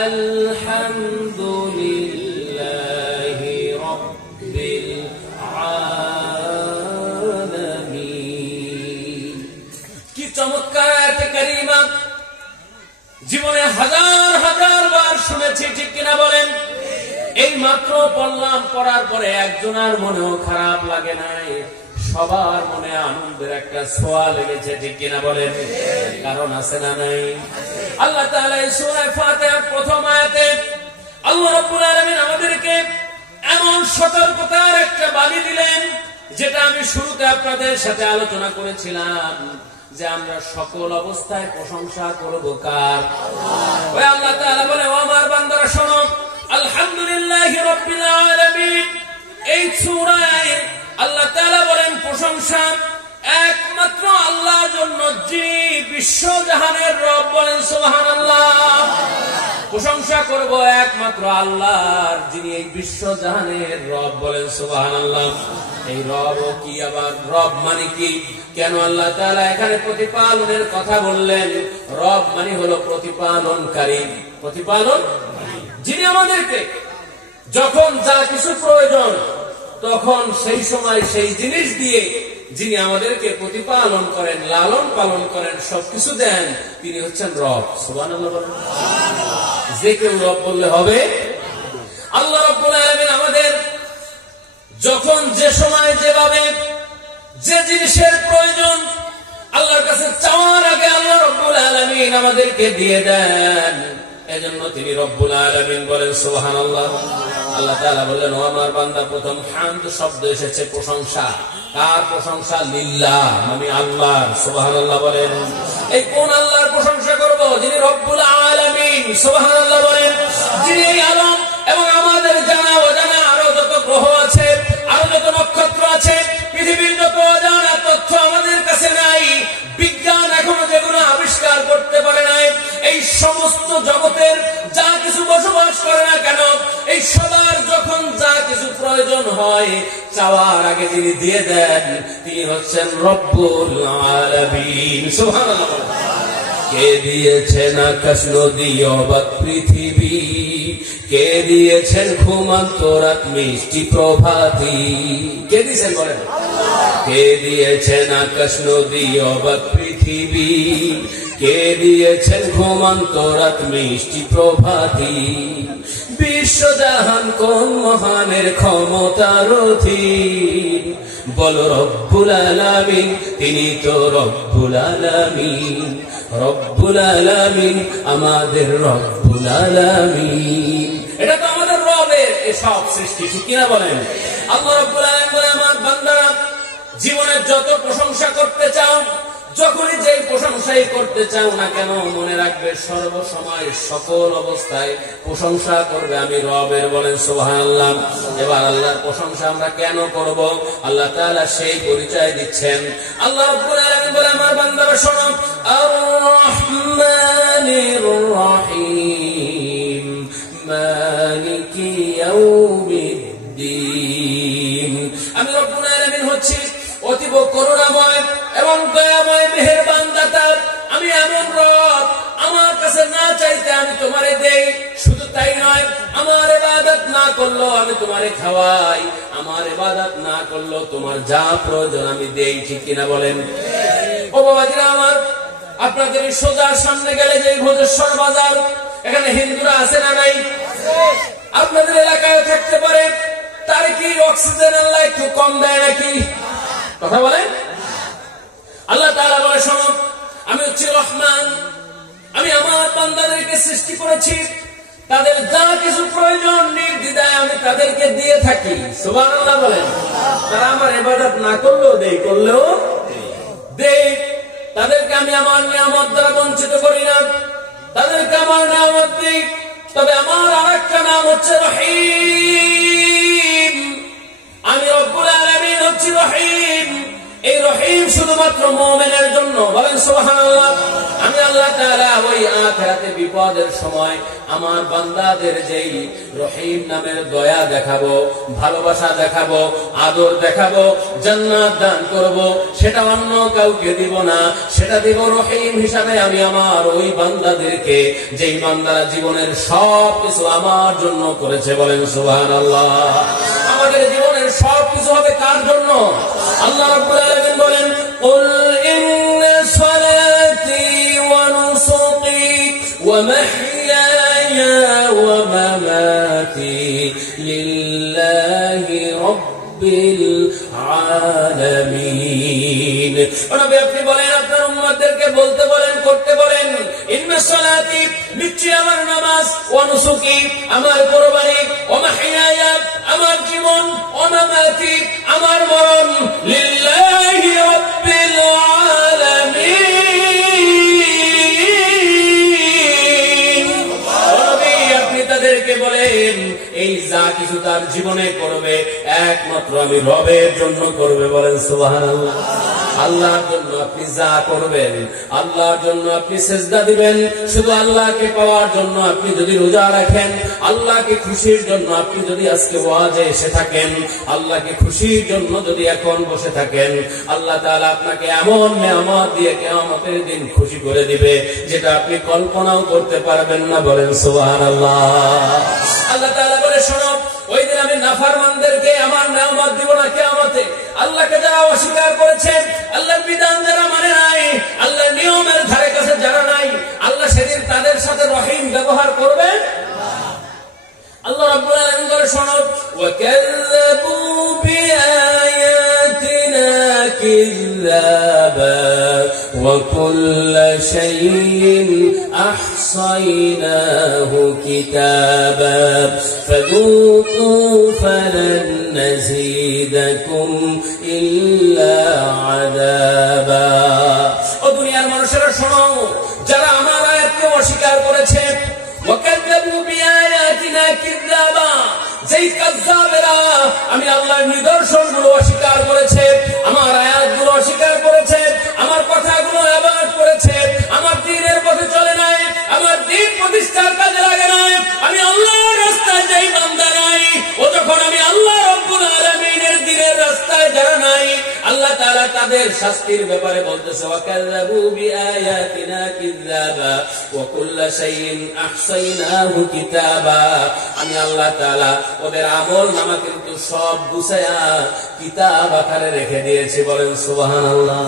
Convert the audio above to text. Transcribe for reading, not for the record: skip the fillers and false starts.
আলহামদুলিল্লাহি রাব্বিল আলামিন। কি চমৎকার আয়াতে কারিমা! জীবনে হাজার হাজার বার শুনেছি, ঠিক কিনা বলেন? এই মাত্র পড়লাম, পড়ার পরে একজনের মনেও খারাপ লাগে নাই, সবার মনে আনন্দের একটা ছোঁয়া লেগেছে, ঠিক কিনা বলেন? কারণ আছে না নাই? আল্লাহ তাআলা এই সূরা ফাতিহার প্রথম আয়াতে আল্লাহ রাব্বুল আলামিন আমাদেরকে এমন সতর্কতার একটা বাণী দিলেন, যেটা আমি শুরুতে আপনাদের সাথে আলোচনা করেছিলাম, যে আমরা সকল অবস্থায় প্রশংসা করব কার? ওই আল্লাহ তাআলা বলে, ও আমার বান্দারা শোনো, আলহামদুলিল্লাহি রাব্বিল আলামিন। এই সূরায় আল্লাহ তাআলা বলেন প্রশংসা একমাত্র আল্লাহর জন্য, যিনি বিশ্বজাহানের রব। বলেন সুবহানাল্লাহ। প্রশংসা করব একমাত্র আল্লাহর, যিনি এই বিশ্বজাহানের রব। বলেন সুবহানাল্লাহ। এই রব কি? আবার রব মানে কি? কেন আল্লাহ তাআলা এখানে প্রতিপালনের কথা বললেন? রব মানে হলো প্রতিপালনকারী, প্রতিপালন, যিনি আমাদেরকে যখন যা কিছু প্রয়োজন তখন সেই সময় সেই জিনিস দিয়ে যিনি আমাদেরকে প্রতিপালন করেন, লালন পালন করেন, সবকিছু দেন, তিনি হচ্ছেন রব। সুবহানাল্লাহ বলেন। যে কেউ রব বললে হবে। আল্লাহ রাব্বুল আলামিন আমাদের যখন যে সময় যেভাবে যে জিনিসের প্রয়োজন আল্লাহর কাছে চাওয়ার আগে আল্লাহ রাব্বুল আলামিন আমাদেরকে দিয়ে দেন। এজন্য তিনি রব্বুল আলামিন বলেন সুবহানাল্লাহ। আল্লাহ তাআলা বললেন, ও আমার বান্দা, প্রথম হামদ শব্দ এসেছে প্রশংসা। কার প্রশংসা? লিল্লাহ, মানে আল্লাহর। সুবহানাল্লাহ বলেন। এই কোন আল্লাহর প্রশংসা করব? যিনি রব্বুল আলামিন। সুবহানাল্লাহ বলেন। যিনি এই আলম এবং আমাদের জানা অজানা আরো যত গ্রহ আছে, আরো যত নক্ষত্র আছে, পৃথিবীর যত অজানা তথ্য আমাদের কাছে নাই, বিজ্ঞান এখনো যেগুলো আবিষ্কার করতে পারে নাই, এই সমস্ত জগতের যা কিছু বসবাস করে না কেন, এই সবার যখন যা কিছু প্রয়োজন হয়, চাওয়ার আগে যিনি দিয়ে দেন, তিনি হচ্ছেন রব্বুল আলামিন। সুবহানাল্লাহ। কে দিয়েছেন আকাশ নদী অবাক পৃথিবী, কে দিয়েছেন ঘুমান্ত রাত মিষ্টি প্রভাতী? কে দিয়েছেন বলেন? কে দিয়েছেন আকাশ নদী অবাক পৃথিবী, কে দিয়েছেন ঘুমান্ত রাত মিষ্টি প্রভাতী? বিশ্বজাহান কোন মহানের ক্ষমতার অধীন? বলো রব্বুল আলামিন, তিনি তো রব্বুল আলামিন। রব্বুল আলামিন, আমাদের রব্বুল আলামিন। এটা তো আমাদের রবের সব সৃষ্টি, ঠিক কিনা বলেন? আল্লাহ রব্বুল আলামিন বলে, আমার বান্দারা, জীবনের যত প্রশংসা করতে চাও, যখনই যে প্রশংসাই করতে চাও না কেন, মনে রাখবে সর্বসময় সকল অবস্থায় প্রশংসা করবে আমি রবের। বলেন সুবহানাল্লাহ। এবার আল্লাহর প্রশংসা আমরা কেন করব? আল্লাহ তাআলা সেই পরিচয় দিচ্ছেন। আল্লাহ রাব্বুল আলামিন বলে, আমার বান্দারা শোনো, আর রহমানির রহিম মালিকি ইয়াউমিদ্দিন। আমি রব্বুল আলামিন হচ্ছি অতীব করুণাময় এবং দয়াময় মেহেরবান দাতা। আমি এমন রব, আমার কাছে না চাইতে আমি তোমারে দেই। শুধু তাই নয়, আমার ইবাদত না করলেও আমি তোমারে খাওয়াই, আমার ইবাদত না করলেও তোমার যা প্রয়োজন আমি দেই। ঠিক কিনা বলেন? ও বাবাজিরা আমার, আপনাদের সোজা সামনে গেলে যে ভোজেশ্বর বাজার, এখানে হিন্দুরা আছে না নাই? আপনাদের এলাকায় থাকতে পারে। তার কি অক্সিজেন আল্লাহ একটু কম দেয় নাকি? কথা বলেন। আল্লাহ তাআলা বলে, শোনো, আমি হচ্ছি রহমান, আমি আমার বান্দাদেরকে সৃষ্টি করেছি, তাদের যা কিছু প্রয়োজন নির্দ্বিধায় আমি তাদেরকে দিয়ে থাকি। সুবহানাল্লাহ বলেন। তারা আমার ইবাদত না করলেও দেই, করলেও দেই। তাদেরকে আমি আমার নিয়ামত দ্বারা বঞ্চিত করি না, তাদেরকে আমার নিয়ামত দিই। তবে আমার আরেকটা নাম হচ্ছে রহিম। আমি রব্বুল আলামিন হচ্ছি রহিম। এই রহিম শুধুমাত্র মুমিনের জন্য। বলেন সুবহানাল্লাহ। আমি আল্লাহ তাআলা ওই আখিরাতে বিপদের সময় আমার বান্দাদের যেই রহিম নামের দয়া দেখাবো, ভালোবাসা দেখাবো, আদর দেখাবো, জান্নাত দান করব, সেটা অন্য কাউকে দিব না, সেটা দিব রহিম হিসাবে আমি আমার ওই বান্দাদেরকে, যেই বান্দারা জীবনের সব কিছু আমার জন্য করেছে। বলেন সুবহানাল্লাহ। আমাদের জীবনের সব কিছু হবে কার জন্য? আল্লাহ রাব্বুল আলামিন বলেন, কুল ইন্না সালাতি ওয়া নুসুকি ওয়া মাহইয়ায়া ওয়া মামাতি লিল্লাহি রাব্বিল আলামিন। নবী আপনি বলেন, আপনার উম্মতদেরকে বলতে বলেন, করতে বলেন, ইন্না সালাতি, নিশ্চয় আমার নামাজ, ওয়া নুসুকি, আমার কুরবানি, ওয়া মাহইয়ায়া, আমার জীবন, ওয়া মামাতি, আমার মরণ, লিল্লাহি রাব্বিল আলামিন। নবী আপনি তাদেরকে বলেন, এই যা কিছু তার জীবনে করবে একমাত্র আমি রবের জন্য করবে। বলেন সুবহানাল্লাহ। আল্লাহর জন্য আপনি যা করবেন, আল্লাহর জন্য আপনি সেজদা দিবেন, শুধু আল্লাহকে পাওয়ার জন্য আপনি যদি রোজা রাখেন, আল্লাহকে খুশির জন্য আপনি যদি আজকে ওয়াজে এসে থাকেন, আল্লাহকে খুশির জন্য যদি এখন বসে থাকেন, আল্লাহ তাআলা আপনাকে এমন নেয়ামত দিয়ে কিয়ামতের দিন খুশি করে দিবে যেটা আপনি কল্পনাও করতে পারবেন না। বলেন সুবহানাল্লাহ। আল্লাহ তাআলা বলে, শোনো, ওই দিন আমি নাফরমানদেরকে আমার নেয়ামত দিব না কিয়ামতে। আল্লাহকে যারা অস্বীকার করেছে, আল্লাহর বিধান যারা মানে নাই, আল্লাহর নিয়মের ধারে কাছে যারা নাই, আল্লাহ সেদিন তাদের সাথে রহিম ব্যবহার করবেন। আল্লাহ রাব্বুল আলামিন বলে, শোনো, ওয়া কাযযাবু বিআয়াতিনা কিযাবা ওয়া কুল্লা শাইইন আহসাইনাহু কিতাবা ফাযূকু ফালান নাযীদাকুম ইল্লা আযাবা। ও দুনিয়ার মানুষেরা শোনো, যারা আমার আয়াতকে অস্বীকার করেছে, ওয়াকাযযাবু বিআয়াতিনা কিযাবা, যেই কাযযাবেরা আমি আল্লাহর নিদর্শনগুলো অস্বীকার করেছে, আমার আয়াতগুলো অস্বীকার করেছে, আমার কথাগুলো আবাদ করেছে, আমার দ্বীনের পথে চলে নাই, আমার দ্বীন প্রতিষ্ঠার কাজে লাগে নাই, আমি আল্লাহর রাস্তায় যেই বান্দা নাই, ও যখন আমি আল্লাহ রাব্বুল আলামিনের দ্বীনের রাস্তায় যারা নাই, আল্লাহ তাআলা তাদের শাস্তির ব্যাপারে বলতেছে, ওয়াকাযযাবু বিআয়াতিনা কিযাবা ওয়া কুল্লা শাইইন আহসাইনাহু কিতাবা। আমি আল্লাহ তাআলা ওদের আমল নামা কিন্তু সব গুছায়া কিতাব আকারে রেখে দিয়েছি। বলেন সুবহানাল্লাহ।